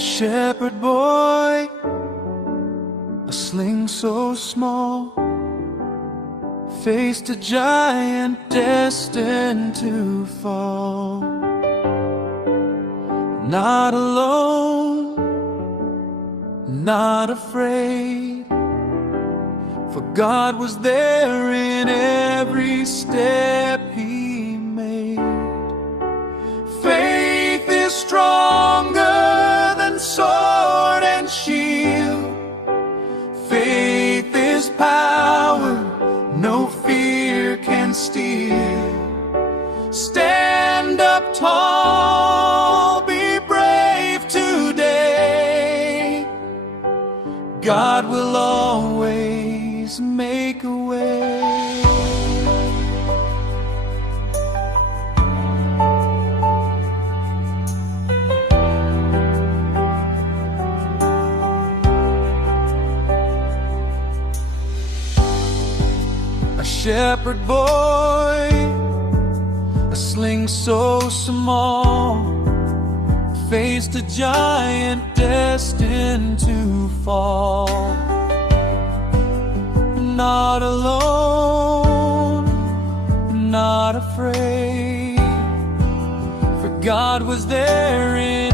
shepherd boy, a sling so small, faced a giant destined to fall. Not alone, not afraid, for God was there in every step he made. Faith is stronger than sword and shield. Faith is power no fear can steal. Stand up tall, be brave today. God will always make a way. A shepherd boy, a sling so small, faced a giant destined to fall. Not alone, not afraid, for God was there in